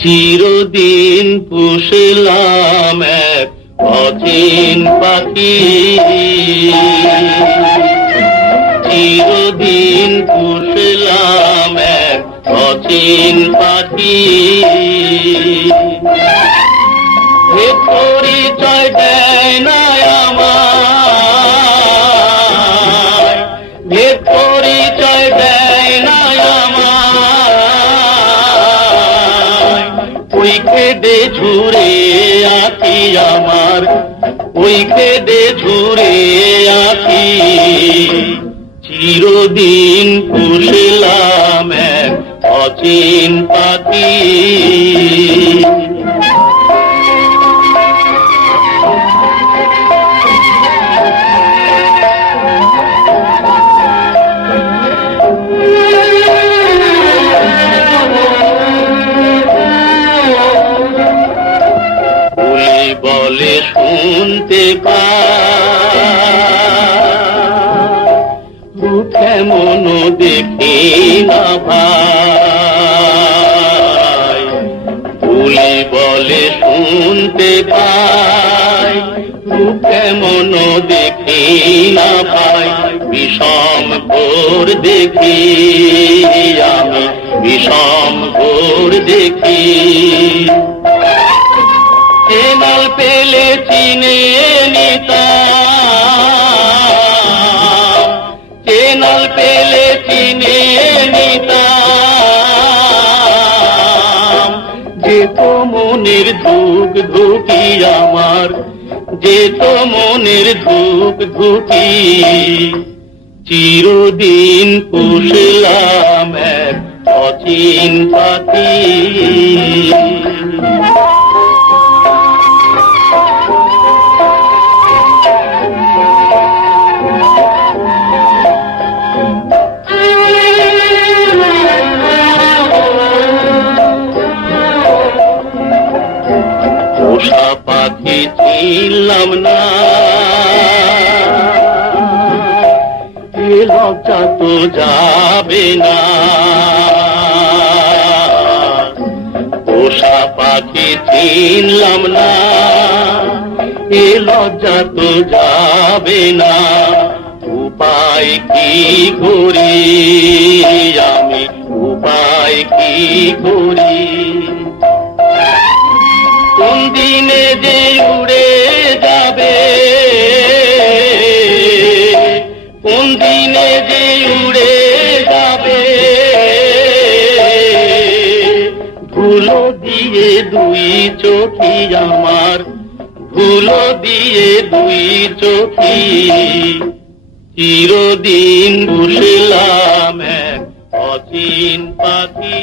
চিরদিন পুষলাম এক অচিন পাখি। চিরদিন পুষলাম এক অচিন পাখি। পরিচয় ঝুরে আছি আমার ওই খেদে ঝুরে আছি। চিরদিন পুষলাম অচিন পাখি। বলে শুনতে কেমন দেখি না ভাই। বলে বলে শুনতে পাই কেমন দেখি না ভাই। বিষম ঘোর দেখি আমি, বিষম ঘোর দেখি। কেনাল পেলে চিনে নিতাম কেনাল পেলে চিনে নিতাম যে তো মনের ধুক ধুকি আমার, যে তো মনের ধুক ধুকি চিরদিন পুষলাম অচিন পাখি। পাখি ছিলাম না। লজ্জা তো যাবে না। পোষা পাখি চিনলাম না। এ লজ্জা তো যাবে না। উপায় কি করি? আমি উপায় কি করি? কোন দিনে যে উড়ে যাবে, কোন দিনে যে উড়ে যাবে? ধুলো দিয়ে দুই চোখি আমার, ধুলো দিয়ে দুই চোখি চিরদিন বসলাম এক অচিন পাখি।